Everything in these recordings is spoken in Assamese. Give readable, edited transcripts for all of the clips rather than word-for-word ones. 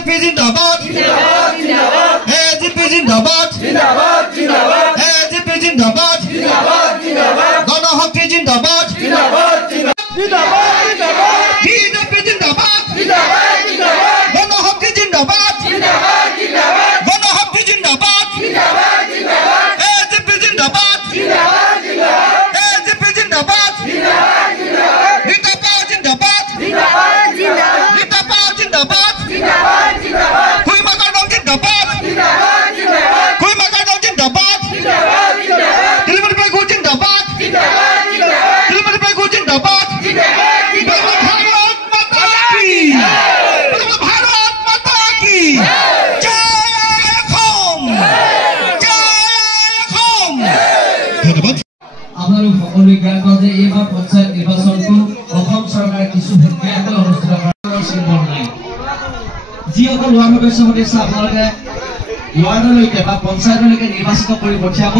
বিজেপি জিন্দাবাদ এজিপি জিন্দাবাদ এজিপি জিন্দাবাদ গণশক্তি জিন্দাবাদ বিজেপি জিন্দাবাদ গণশক্তি জিন্দাবাদ গণশক্তি জিন্দাবাদ এজিপি জিন্দাবাদ এজিপি জিন্দাবাদ জিন্দাবাদ জিন্দাবাদ জিন্দাবাদ জিন্দাবাদ কুইমা কার্ডল জিন্দাবাদ কুইমা কার্ডল জিন্দাবাদ তিলমারি পাইকু জিন্দাবাদ তিলমারি পাইকু জিন্দাবাদ ভারত মাতা কি ভারত মাতা কি জয় অসম ধন্যবাদ। আপোনালোক সকলোৱে জ্ঞাত যে এইবাৰ পঞ্চায়ত নিৰ্বাচনটো অসম চৰকাৰে কিছু ভূমিকাকৈ অনুষ্ঠিত কৰাৰ চিম্বল নাই। যিসকল ৱাৰ্ড সদস্য সদস্য আপোনালোকে ৱাৰ্ডলৈকে বা পঞ্চায়তলৈকে নিৰ্বাচিত কৰি পঠিয়াব।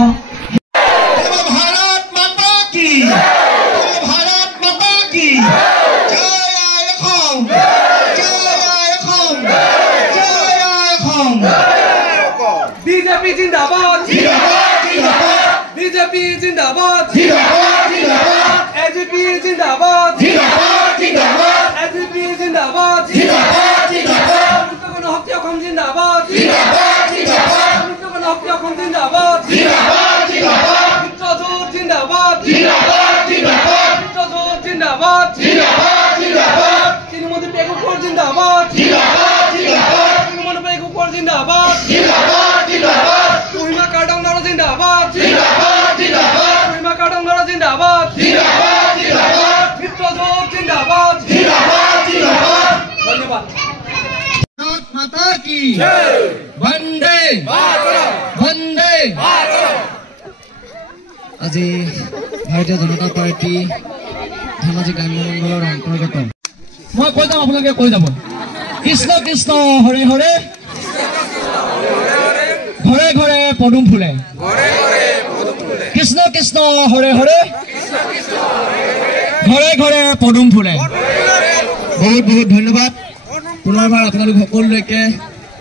ভাৰত মাতা কি ভাৰত মাতা কি জয় অসম জয় অসম জয় অসম বিজেপি জিন্দাবাদ বিজেপি জিন্দাবাদ এজিপি জিন্দাবাদ এজিপি জিন্দাবাদ গণশক্তি অসম জিন্দাবাদ গণশক্তি অসম জিন্দাবাদ মিত্ৰজোঁট জিন্দাবাদ মিত্ৰজোঁট জিন্দাবাদ তৃণমূল পেগুপুৰ জিন্দাবাদ তৃণমূল পেগুপুৰ জিন্দাবাদ কুইমা কাৰ্ডল জিন্দাবাদ কুইমা কাৰ্ডল জিন্দাবাদ মিত্ৰজোঁট জিন্দাবাদ ধন্যবাদ। भारत माता की वंदे वंदे আজি ভাৰতীয় জনতা পাৰ্টি ধেমাজি গ্ৰাম্য মণ্ডলৰ অন্তৰ্গত মই কৈ যাম আপোনালোকে কৈ যাব কৃষ্ণ কৃষ্ণ হৰে হৰে ঘৰে ঘৰে পদুম ফুলে কৃষ্ণ কৃষ্ণ হৰে হৰে ঘৰে ঘৰে পদুম ফুলে। বহুত বহুত ধন্যবাদ। পুনৰবাৰ আপোনালোক সকলোলৈকে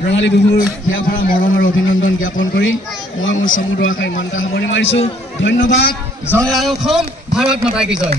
ৰঙালী বিহুৰ হিয়া ভৰা মৰম আৰু অভিনন্দন জ্ঞাপন কৰি মই মোৰ চমু দুআষাৰ ইমানটা সামৰণি মাৰিছোঁ। ধন্যবাদ। জয় আই অসম, ভাৰত মাতা কি জয়।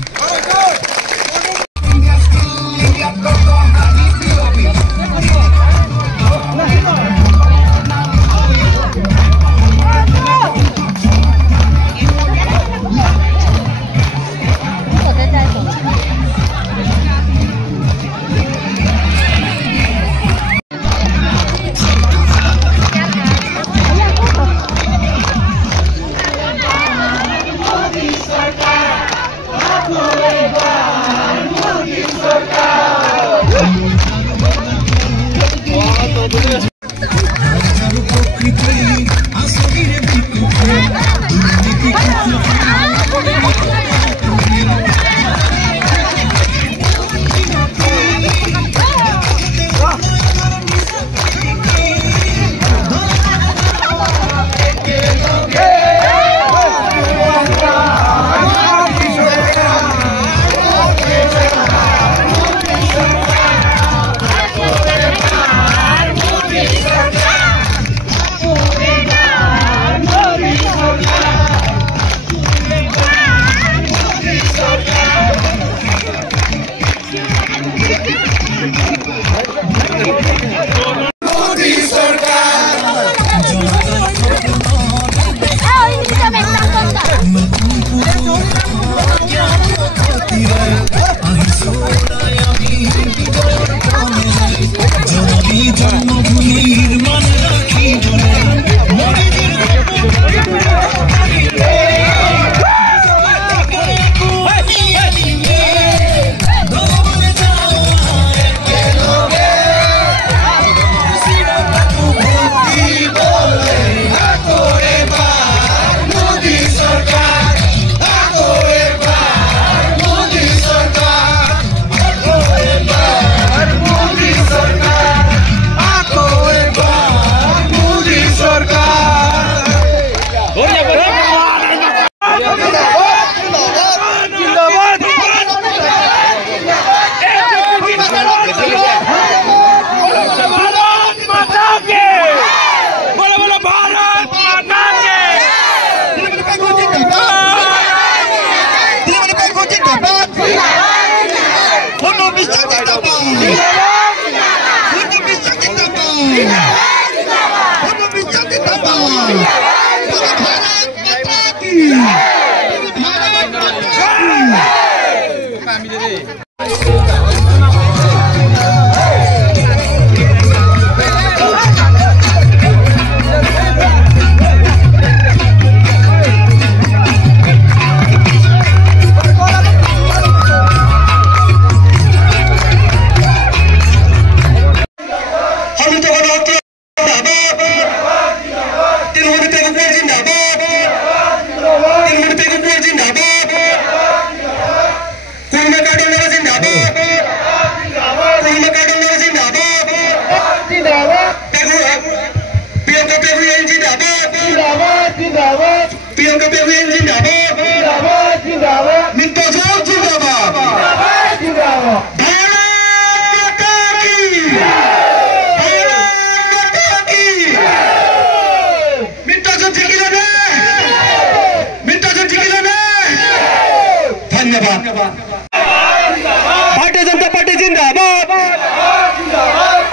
भारतीय जनता पार्टी जिंदाबाद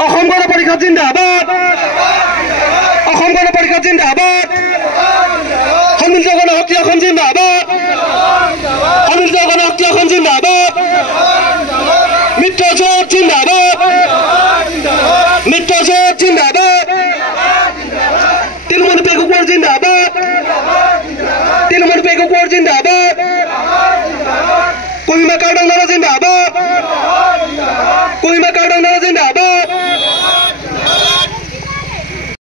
অসম গণ পৰিষদ জিন্দাবাদ অসম গণ পৰিষদ জিন্দাবাদ সমিতি গণশক্তি অসম জিন্দাবাদ সমিতি গণশক্তি অসম জিন্দাবাদ মিত্ৰজোঁট জিন্দাবাদ মিত্ৰজোঁট